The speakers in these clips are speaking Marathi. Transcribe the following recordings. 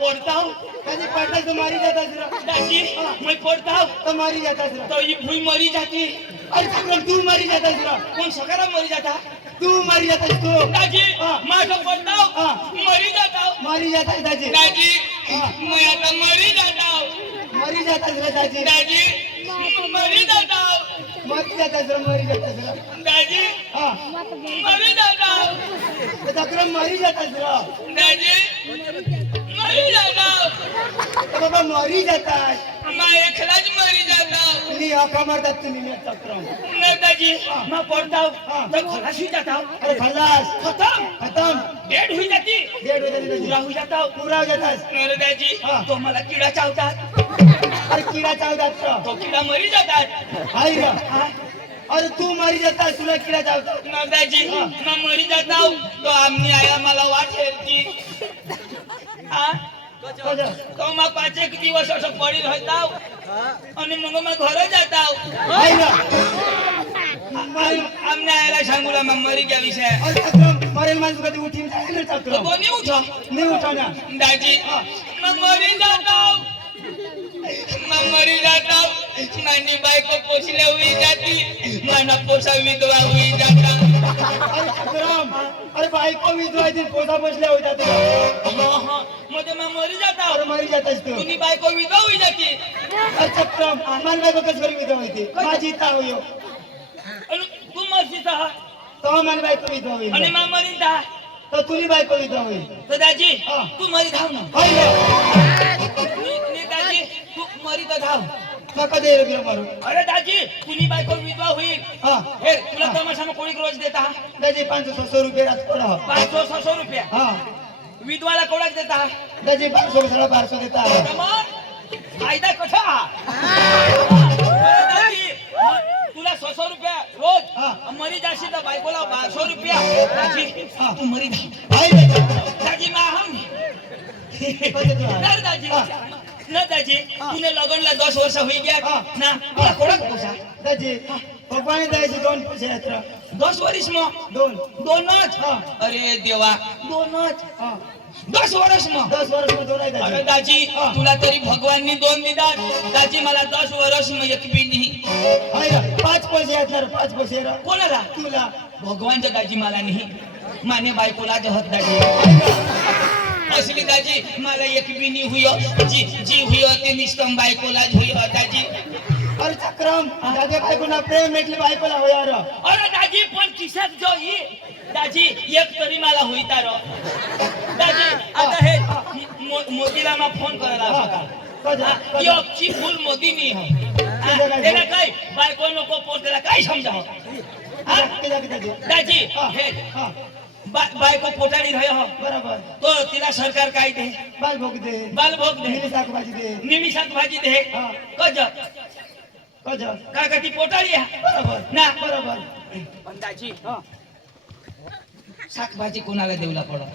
पड़ता हूँ कभी पड़ता तो मारी जाता है दादी मैं पड़ता हूँ तो मारी जाता है तो ये भूई मरी जाती अरे चक्रम तू मारी जाता है कौन सकारा मरी जाता तू मारी जाता है तू दादी मैं तो पड़ता हूँ हाँ। मरी जाता हूँ मारी जाता है दादी दादी मैं आता मरी जाता हूँ मारी जाता है दादी दादी मरी जाता हूँ मारी जाता है मारी जाता है दादी हाँ मरी जाता हूँ तो चक्रम मारी जाता है दादी मरी जाता हूँ तो बाबा मारी जाता है मैं एकलाच मरी जाता हूँ नहीं आका मारता तुम्ही मी चक्रम दादाजी मैं पड़ता हूँ मैं खलास ही जाता हूँ अरे खलास खत्म खत्म डेड हुई जाती डेढ़ हो जाती पूरा हो जाता हूँ पूरा हो जाता है अरे दादाजी हाँ। तो मला कीड़ा चावतात अरे कीड़ा चावता तो कीड़ा मरी जातात हाय रा हाँ? अरे तू मारी जाता है तुला कीड़ा चावता दादाजी हाँ। मैं मरी जाता हूँ तो आमनी आया मला वाट हेरती हाँ? तो मैं 5 एक दिवस असं पडी राहता आणि मग मैं घरे जाता हाय रा आमने आयला सांगूला मग मरी गया विषय अरे चक्रम मरेल माणूस कधी उठीन जाईल तो चक्रम कोणी उठो नहीं उठाना दादी मैं मरी जाता हूँ मैं मरी जाता हूँ मानी बाई को पोसले हुई जाती माना पोसा विधवा हुई जाता अरे चक्रम अरे बाई को विधवा दिन पोता बसले हो जाते हाँ म्हणजे मैं मरी जाता अरे हूँ मारी जाता है तू तुनी बाई को विधवा हुई जाती अरे चक्रम मान बाई को कस करी विधवा होती माझी ता होयो आणि तू मरशीचा तो मान बाई को विधवा आणि होई मैं मरी जा तो तुली बाई को विधवा होई तो दाजी हाँ। तू मरी धाव ना हाय रा नी दाजी तू मरी तर धाव नका दे रे मारू अरे दाजी तुनी बाई को विधवा होईल हाँ हे तुला तमाशा में कोणी रोज देता दादी 500 रुपये रात पड़ा 500-600 रुपया हाँ विधवाला कोणाच देता दादी 500 साढ़े 1200 देता है मग फायदा कसा दाजी तुला 600 रुपया रोज हाँ। मरी जाशी तर बायकोला 1200 रुपया दाजी हाँ। तू मरी धाव हाय रा दाजी मा हम चक्रम दाजी हाँ। ना दाजी तुने लगनला 10 वर्ष होई गया हाँ। ना तुला कोणाच पोसा दादी पप्पाने द्यायचे 2 पैसे यात्रा 10 वर्ष मग 2 दोनच हाँ। अरे देवा दोनच हाँ 10 वर्ष मग 10 वर्ष में 2 आहे अरे दादी दाजी हाँ। तुला तरी भगवाननी 2 दिदात दाजी मला 10 वर्ष मग एक बी नाही हाय रा 5 पैसे यात्रा 5 पैसे रा कोणाला तुला भगवानच्या दाजी मला नाही माने बायकोला जहत दाजी हाय रा असली दाजी मला एक बी नाही हुयो जी हुयो ते निष्कम बायकोला हुयो दाजी अरे चक्रम दादी बायको ना प्रेम मेटली बायकोला हो यार अरे दाजी पण किशात जो ही दाजी एक तरी मला होईता रो दाजी आता हे मोदीला मा फोन करायला होता यो की फुल मोदी नहीं है त्याला काय बायको नको पोट त्याला काय समजाव दाजी हे बायको पोटाळी रह्यो हो बराबर तो तिला सरकार काय दे बाल भोग दे बाल भोग दे मिली शाकभाजी दे निमी शाकभाजी दे हाँ। कज कजा काय का ती पोटाळी आहे बराबर ना बराबर पण दाजी हाँ शाकभाजी कोणाला देऊला पडो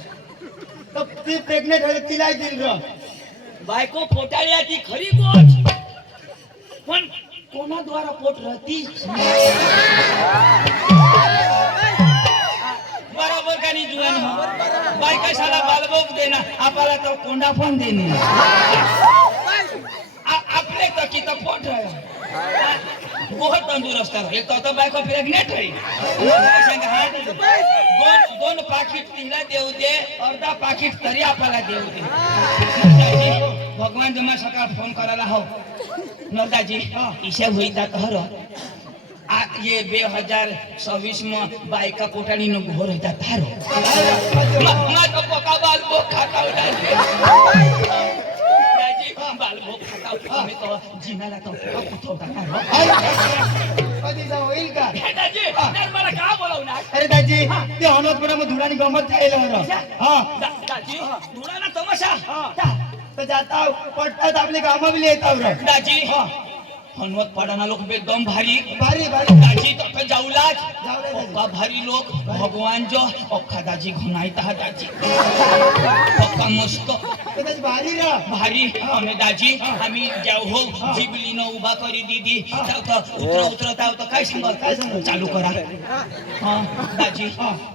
तो ती प्रेग्नेंट होईल तिला दिल र बायको पोटाळी आहे ती खरी गोष्ट पण कोणाद्वारा पोट राहती बरोबर का नाही जुवानी बायका साला बालभोग देना आपल्याला तो कोंडा पण देणे आपले तो की तो पोट आहे बहुत तंदुरुस्त आहे तो बायको प्रेग्नेंट आहे दोन पाकिट तिला देऊ दे अर्धा पाकिट तरी आपल्याला देऊ दे भगवान जमा सकाळ फोन करायला हो नदाजी हिशेब होईता कहर ये 2026 में बायका पोटाणी नो घोर होता तारो मा तो पका बाल भोग खाता दाजी बाल भोग खाता मी तो जिनाला तो उठवता कधी जाऊ येईल का दाजी तर मला का बोलवणार अरे दाजी ते हनोतपुरा में धुरानी गमत जायला हो हां दाजी धुळाना तमाशा तो जाता पटतात आपले कामा भी लेता हो दाजी हां हनुमत पाडाना लोक बेदम भारी भारी भारी दाजी तो जाऊलाच जाऊला दाजी. पक्का भारी लोक भगवान जो अख्खा दाजी घुनाईता हा दाजी पक्का मस्त तो त्याची भारी रा भारी અમે દાજી અમે જાવ હો જીબલીનો ઉભા કરી દીધી ઉતરતા તો કઈ સંભળ ચાલુ કરા હા દાજી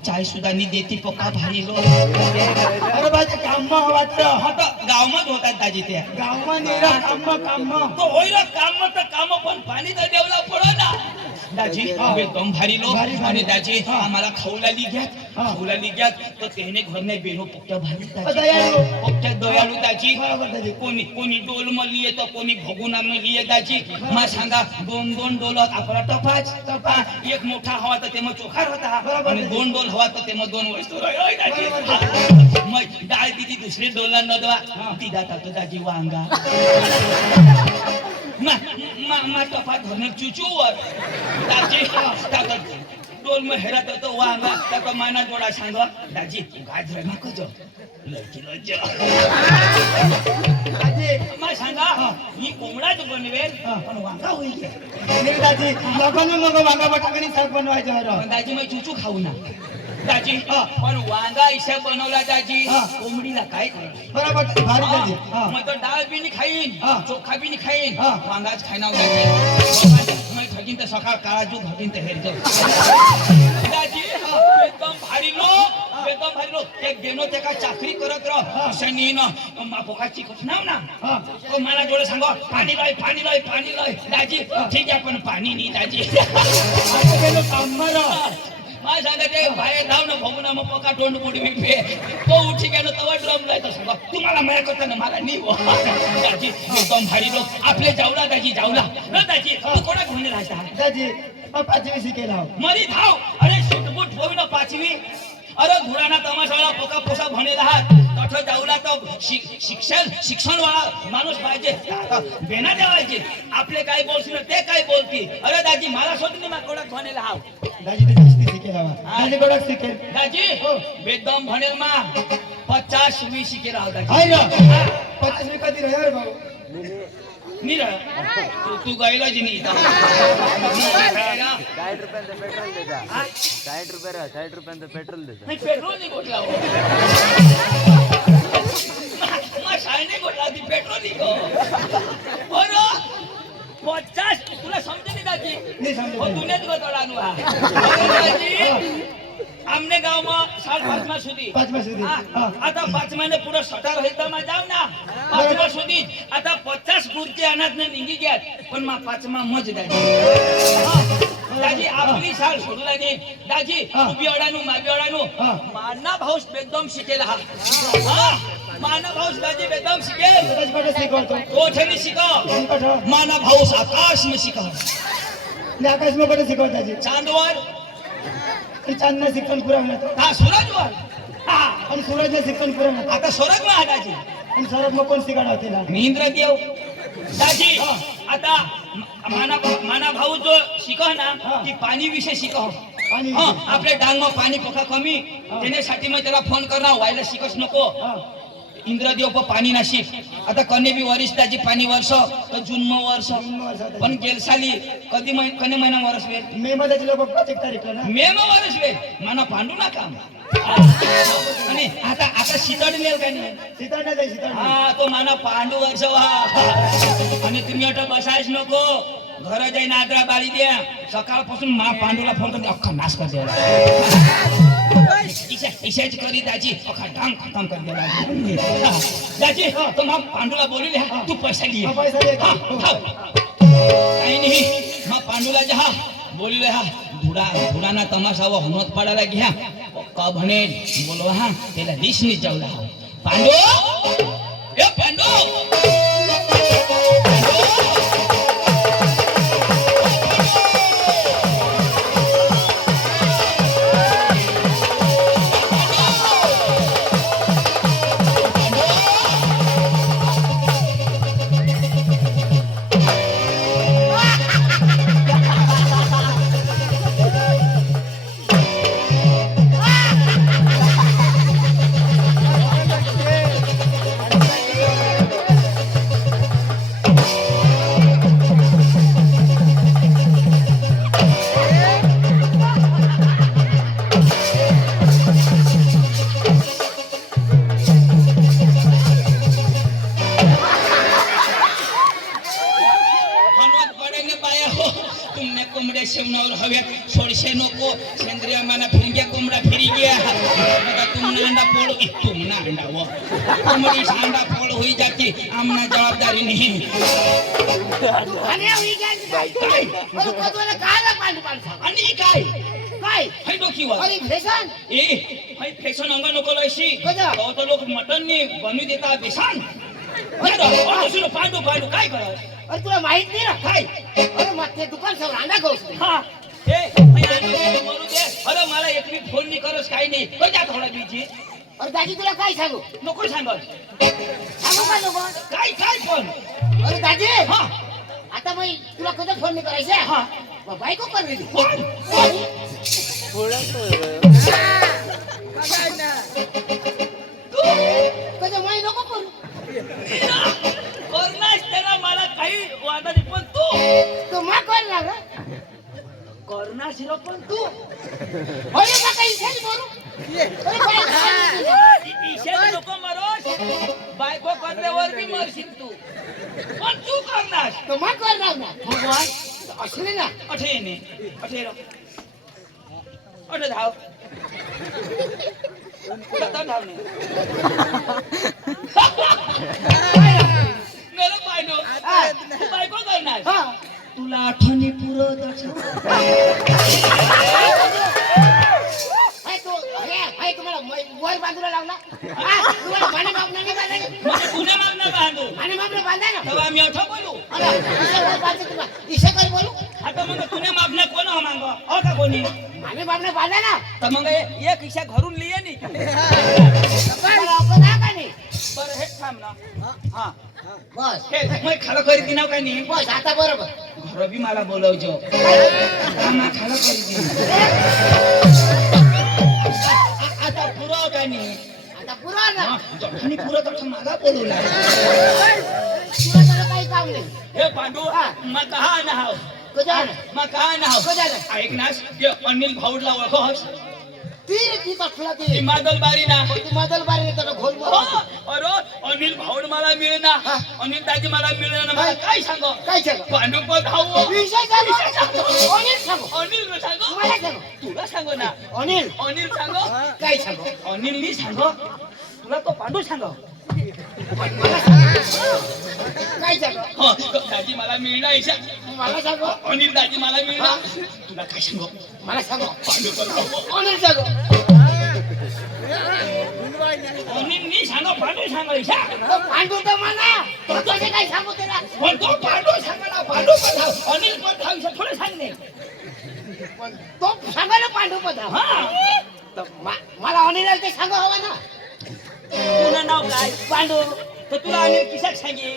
ચાય સુધા ની દેતી પક્કા ભારી લો अरे बाजी काममा हवात હા તો ગામમાં જ હોતા દાજી તે गावमा नेरा काममा તો હોય કામમાં તો કામ પણ પાણી તો દેવલા પડો ના દાજી એકદમ ભારી લો અને દાજી અમારા ખવલા લી ગયા તો તેને ઘરને બેનો પક્કા ભારી दयाळू પક્કા દયાળુ દાજી बरोबर दाजी कोणी डोल लिये तो कोणी भगुना लिये दाजी मा सांगा दोन डोल आपला टपा एक मोठा हवा तर तेव्हा चोखार होता आणि दोन डोल हवा तर तेव्हा दोन वस्तू मग डाळ दिली दुसरी डोलला नदवा ती दाता तो दाजी वांगा मा टपा धरणे चुचूवर दाजी डोल में हेरा तो वांगा तो माना जोडा सांगा दाजी गाजर ना कजो लकी लज्जा दाजी मा सांगा ही कोंबडाच बनवेल पण वांगा होईल नाही दाजी नको वांगा बटाकणी साग बनवायचं हर पण दाजी मी चुचू खाऊ ना दाजी पण वांगा इशा बनवला दाजी कोंबडीला काय करणार बरोबर भारी दाजी मग तो डाळ बी नाही खाईन चोखा बी नाही खाईन हा. वांगाच खायना दाजी मैं ठगीन तर सकाळ काळा जो भगीन तर हेरजो दाजी एकदम भारी लोक एक गेनो ते का चाकरी करत रह शनी न पोकाची नाव ना तो मला जोडे सांगो पाणी लय दाजी ठीक आहे पण पाणी नाही दाजी आता गेलो काममा रा मा सांगा ते बाहेर धाव ना भगुना मग पका तोंड पुढे मी पे तो उठी गेलो तवा ड्रम लायतो सांगा तुम्हाला माया करता ना मला नाही दाजी एकदम भारी लोक आपले जावला दाजी जावला ना दाजी तू कोणा घेऊन राहता दाजी पाचवी शिकेला मरी धाव अरे शिटबुट होई ना पाचवी अरे धुराना तमाशाला पोका पोसा भणे राहत तठ जाऊला तो शिक्षण वाला माणूस पाहिजे बेना देवायचे आपले काय बोलशील ते काय बोलती अरे दाजी मला सोडून मा कोणाक भणे राहाव दाजी ते जास्ती शिकेला दाजी कोणाक शिकेल दाजी बेदम भनेल मा 50 शिके राव दाजी हाय ना 50 कधी रे रे भाऊ नीरा तू गायला जी नाही 60 रुपयांचं पेट्रोल देता 60 रुपयांचं पेट्रोल देता नाही पेट्रोल नाही गोठला हो मा शाळेने गोठला ती पेट्रोल नाही गो बरं 50 तुला समजे नाही दाजी नाही समजे हो तुनेच गोतडानु दाजी आमने गाव में साल 5 સુધી आता 5 महीने पूरा सटा रही तो मैं जाऊ ना 5 સુધી आता 50 गुरके अनाज ने निंगी गया पण मा 5 मज दाजी दाजी आपली साल सोडला नाही दाजी उभी अडानु मागे अडानु माना भाऊस एकदम शिकेला हा माना भाऊस दाजी एकदम शिकेल दाजी कोण शिकवतो कोठे शिकव माना भाऊस आकाश में शिकव ने आकाश में कोण शिकवतो दाजी चांदवर चांदना शिक्षण पुरा होणार हा सूरजवर हा आणि सूरजने शिक्षण पुरा होणार आता सोरग में दाजी आणि सरद मग कोण शिकाडा तिला महेंद्र देव दाजी आता माना भाऊ जो शिकव ना की पाणी विषय शिकव पाणी आपल्या डांग में पाणी पोखा कमी त्याच्यासाठी मी त्याला फोन करणार व्हायला शिकच नको इंद्रदेव पर पाणी नाशिक आता कने बी वरिष्ठाची पाणी वर्ष तर जून म वर्ष पण गेल साली कधी कने महिना वर्ष वेळ मे मध्ये लोक 5 तारीखला ना मे म वर्ष वेळ मना पांडू ना काम आणि आता शीतळ नेल काय नाही सीताडा जाई सीताडा हा तो माना पांडू वर्ष वा आणि तुम्ही आता बसायच नको घर जाईन आद्रा बारी द्या सकाळपासून मा पांडूला फोन करते अख्खा नाश कर द्यावा इशाच करी दाजी अख्खा डांग खतम कर द्यावा दाजी तो मा पांडूला बोलले तू पैसा घे पैसा दे काही नाही मा पांडूला जहा बोलले हा धुडाना तमाशा व हनुमत पाडायला घ्या का म्हणे बोलो हा त्याला दिसणी जाऊला पांडू ए पांडू पैसे नको सेंद्रिय माना फिर गया कोंबडा फिरी गया बघा तुमना अंडा फोड़ तुमना अंडा वो कोंबडी अंडा फोड़ हुई जाती आमना जवाबदारी नहीं आणि होई काय काय अरे कोदवाला काला पांडू पांडू आणि काय काय हाय डोकीवर अरे फेसन ए हाय फॅशन अंग नको लयशी कजा? तो लोक मटन ने बनवी देता बेसान सुनो पांडू पांडू काय करा अरे तुला माहित नाही ना काय अरे मग ते दुकान समोर अंडा गोस हा ए हाय अंडा मरू दे अरे मला एकली फोन नाही करस काय नाही कजा थोडा बीजी अरे दाजी तुला काय सांगू नको सांगत सांगू का नको काय काय पण अरे दाजी हा आता मग तुला कधी फोन नाही करायचा हा मग बायको कर दिली कोण कधी माही नको करू करणास त्याला मला काही वादा नाही पण तू तो मा कर ना ग करणास हिरो पण तू होय का काही इथे बोलू अरे काय झालं? ईशेत नको मरोस बायको करल्यावर बी मरशील तू पण तू करणास तो मा कर ना भगवान असले ना अठे ने अठे रो अठे धाव कता धाव ने मेरा पायनो तू बायको करणास हा तुला आठवणी पुरवत हाय तो अरे हाय तुम्हाला वर बांधूला लावला हा तुम्हाला माने बाबना नाही बांधायला तुझ्या मागणं बांधू माने बाबना बांधा ना तेव्हा आम्ही अठो बोलू अरे वर बांधते तुम्हाला इशे कर बोलू आता मग तुझ्या मागणं कोण हो मांग हो का कोणी माने बाबना बांधा ना तर मग एक इशा घरून लिये नी मला आपण हा का नाही बरं हे थांब ना हा बस हे मग खालं करीत नाव काय नाही बस आता बरोबर घर बी मला बोलवजो आम्हा खालं करीत आता पुराव काय नाही आता पुरा ना आणि पुरं तर मागा बोलवला तुला तर काही काम नाही हे पांडू मग कहा ना हाव कजा मग कहा ना हाव कजा ना ऐक ना ते अनिल भाऊडला ओळखोस ती पटला ती ती मादल बारी ना ती मदल बारी तर घोल हो, अरे अनिल भाऊड मला मिळना हा. अनिल दाजी मला मिळना मला काय सांग काय सांग पांडू पण भाऊ विषय सांगू अनिल सांगू अनिल सांग मला सांगू तुला सांगू ना अनिल अनिल सांग काय सांगू अनिल मी सांग तुला तो पांडू सांग काय सांगू हो दाजी मला मिळणार ईशा मला सांगू अनिल दाजी मला मिळणार तुला काय सांगू मला सांगू पांडू पण भाऊ अनिल सांगू अनिल मी सांग पांडू सांग ईशा तो पांडू तर म्हणा तो कसे काय सांगू त्याला पण तो पांडू सांग ना पांडू पण धाव अनिल पण धाव ईशा थोडं सांगणे पण तो सांगा ना पांडू पदा हा मला अनिल ते सांगा हवा ना तुझं नाव काय पांडू तर तुला अनिल किशाक सांगे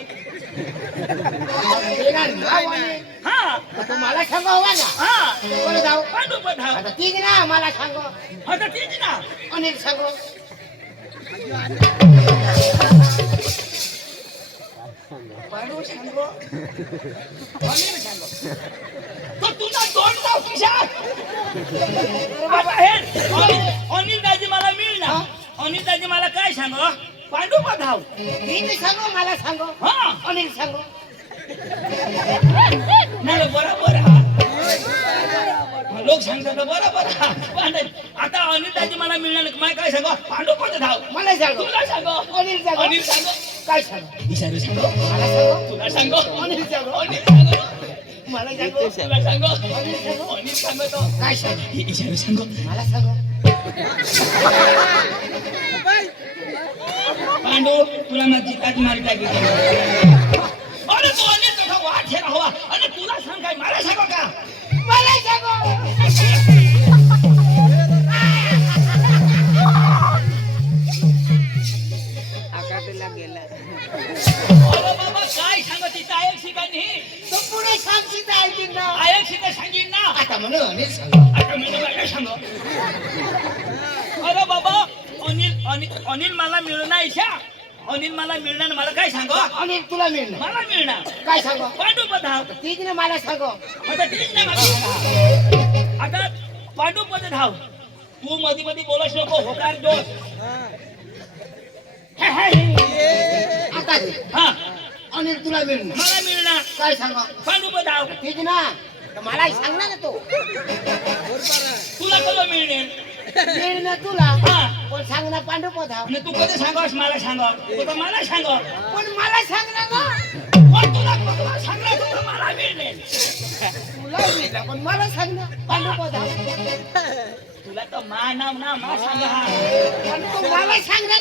येणार नाव अनिल. हा तो मला सांगा हवा ना हा बरं जाऊ पांडू पण धाव आता तीच ना मला सांगो आता तीच ना अनिल सांगो पांडू सांगो अनिल सांगो तो तुझा दोन नाव किशाक आता हे अनिल दाजी मला मिळणार अनिल दाजी मला काय सांग पांडू पण धाव तीच सांगो मला सांगो हा अनिल सांगो नाही बरोबर हा लोक सांगतात बरोबर हा पण आता अनिल दाजी मला मिळणार नाही काय सांग पांडू पण धाव मला सांगो तुला सांगो अनिल सांगो अनिल सांगो काय सांगो इशारू सांगो मला सांगो तुला सांगो अनिल सांगो अनिल सांगो मला सांगो तुला सांगो अनिल सांगो अनिल सांगो तो काय सांगो इशारू सांगो मला सांगो पांडू तुला मग जिताच मारी टाकी अरे तू अनिल तुझा वाट हे हवा अरे तुला सांग काय मला सांगो का मला सांगो अरे बाबा काय सांगत तिथं आयक शिकायनी तो पुढे सांगशील ऐकीन ना आयक शिकाय सांगीन ना आता म्हणून अनिल सांगो आता मी तुला सांगो अरे बाबा अनिल अनिल अनिल मला मिळणार ईशा अनिल मला मिळणार मला काय सांगो अनिल तुला मिळणार मला मिळणार काय सांगो पांडू पद धाव तीच ना मला सांगो आता ठीक नाही मला आता पांडू पद धाव तू मध्ये मध्ये बोलच नको होकार दोष आता हा अनिल तुला मिळणार मला मिळणार काय सांगो पांडू पद धाव तीच ना तर मला सांग ना तो तुला कधी मिळेल मिळ ना तुला हा पण सांग ना पांडू पोधा आणि तू कधी सांगास मला सांग तू तर मला सांग पण मला सांग ना गं. पण तुला सांगला तू तर मला मिळेल तुला मिळला पण मला सांग ना पांडू पोधा तुला तर मा नाव ना मा सांग पण तू मला सांग ना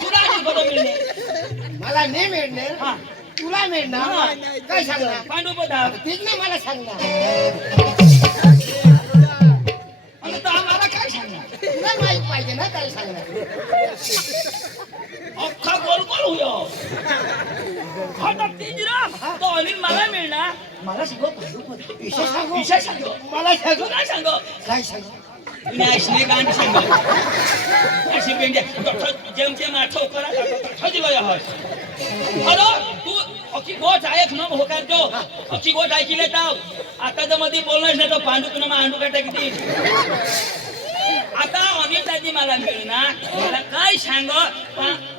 तुला आधी कधी मिळेल मला नाही मिळणार हा तुला मिळणार काय सांगणार पांडू पदा तीच ना मला सांगणार आणि तो आम्हाला काय सांगणार तुला माहित पाहिजे ना काय सांगणार अख्खा गोल गोल होयो हा तर तिजरा तो अनिल मला मिळणार मला सांगो पांडू पदा विषय सांगू विषय सांगो मला सांगू तुला सांगो काय सांगू नॅशनल गांड सांगो अशी बेंडे जेम जेम आठव करा ठजलो या हस हॅलो तू अकी गोच ऐक न होकार जो अकी गोच ऐकिले ताव आता जर मध्ये बोलणंच नाही तो पांडू तुला मांडू काटा किती आता अनिताजी मला मिळणार मला काय सांग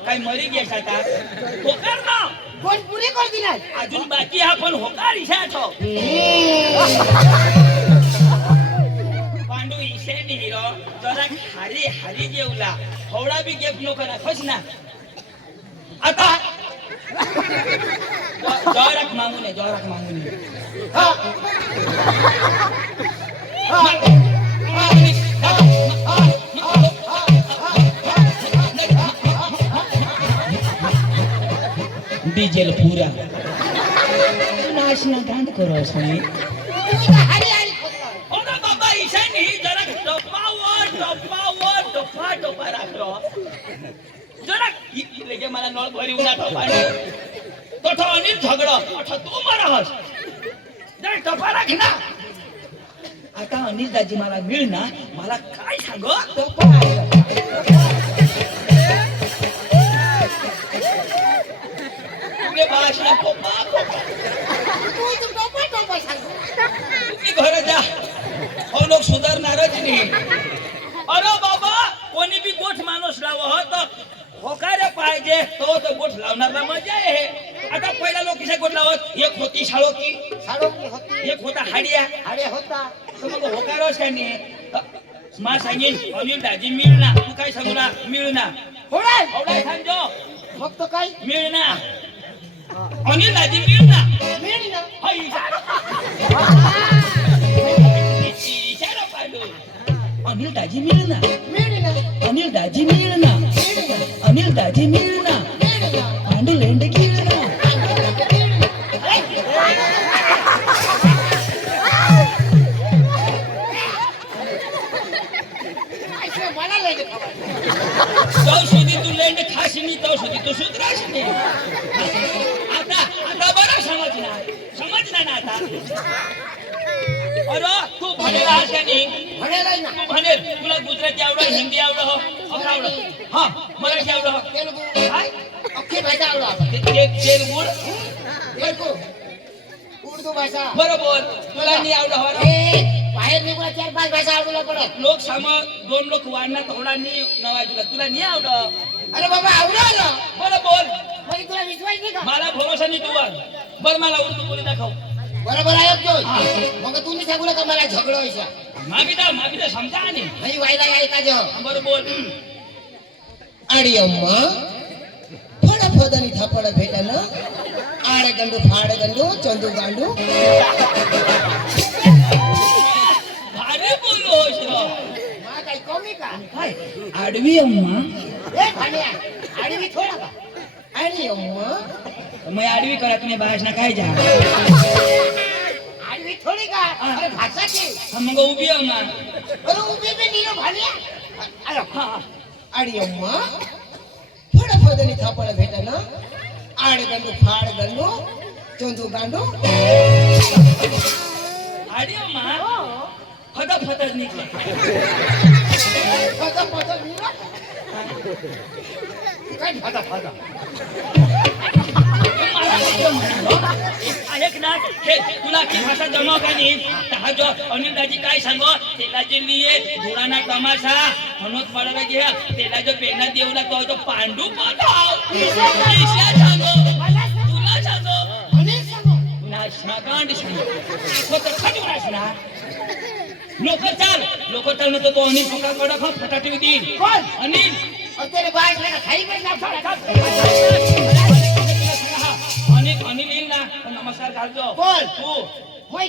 काय मरी गेस आता होकार ना कोण पुरे कर दिला अजून बाकी हा पण होकार इशा आठव पांडू इशे हिरो जरा हारी हारी जेवला हवडा बी गेप नको राखोच ना आता जॉयराक मागू नये जॉयराक मागू नये डीजेल पूरा नाचना गांड करो सही हरी हरी ओना बाबा ईशान ही जरा टप्पा राखलो जरा लगे मला नळ भरी उना टप्पा तो अनिल झगडा अठा तू मारास जरा टप्पा राख ना आता अनिल दाजी मला मिळणार मला काय सांग टप्पा तुझे भाषण टप्पा तू टोपा टोपा सांग तुम्ही घर जा हो लोक सुधारणारच नाही अरे बाबा कोणी बी गोठ माणूस लाव तर होकारे पाहिजे तो गोठ लावणारा मजा आहे आता पहिला लोक कशा गोठ लावत एक होती शाळोकी साडोकी होती एक होता हाडिया अरे होता तर मग होकारच काय नाही मा सांगेन अनिल दाजी मिळणार तू काय सांगू ना मिळणार होणार एवढा सांगतो मग तो काय मिळणार अनिल दाजी मिळणार मिळ ना हा इशारा पाहिजे अनिल दाजी मिळणार मिळ ना अनिल दाजी मिळणार अनिल दाजी मिळणार पांडू लेंड गिळणार मला लय खावा तो सुधी तू लेंड खाशीनी तो सुधी तू सुधराशीनी आता बरं समजणार ना आता अरे तू भनेल आहेस का नाही म्हणेल ना तू भनेल तुला गुजराती आवडं हिंदी आवडं आवडं हा मराठी आवडं तेलगू काय अख्खी भाषा आवडा तेलगुड तेलगू उर्दू भाषा बरोबर तुला नाही आवडं हो ए बाहेर निघून 4-5 भाषा आवडला पडत लोक दोन लोक वाढणार थोडा नाही नवा तुला नाही आवडं अरे बाबा आवडा बरोबर म्हणजे तुला विश्वास नाही का मला भरोसा नाही तुवर बरं मला उर्दू बोली दाखव बरोबर आहे तो मग तुम्ही सांगू नका मला झगडो व्हायचा मागिदा समजा आणि नाही व्हायला ऐकायचं बरोबर अडी अम्मा फड फदनी थापड भेटन आड गंडू फाड गंडू चंदू गांडू भारी बोललोस मा काही कमी का काय आडवी अम्मा ए भाण्या आडवी थोडा का अडी अम्मा मग आडवी करा तुम्ही भाषण काय जा आडवी थोडी का अरे भाषा की मग उभी अम्मा अरे उभी बी नीरो भाण्या अरे हा अडी अम्मा फड फदनी थापड भेटन आड गंडू फाड गंडू चंदू गांडू आडी अम्मा फटाफटच निघले फद फद नीरो काय फदा फदा ऐक ना तुला की भाषा जमा का नाही हा जो अनिल दाजी काय सांगो तेला जे लिए धुराना तमाशा हनोत पडायला घ्या तेला जो पेना देऊला तो पांडू पाठाव ईशा सांगो तुला सांगो अनिल सांगो पुन्हा ना गांडी तर खाली ना लोक चाल म्हणतो तो अनिल पकडा कडक फटाटे देईल कोण? अनिल त्याने बाहेर का खाली बसला अनिल येईल ना नमस्कार घालतो कोण? तू होय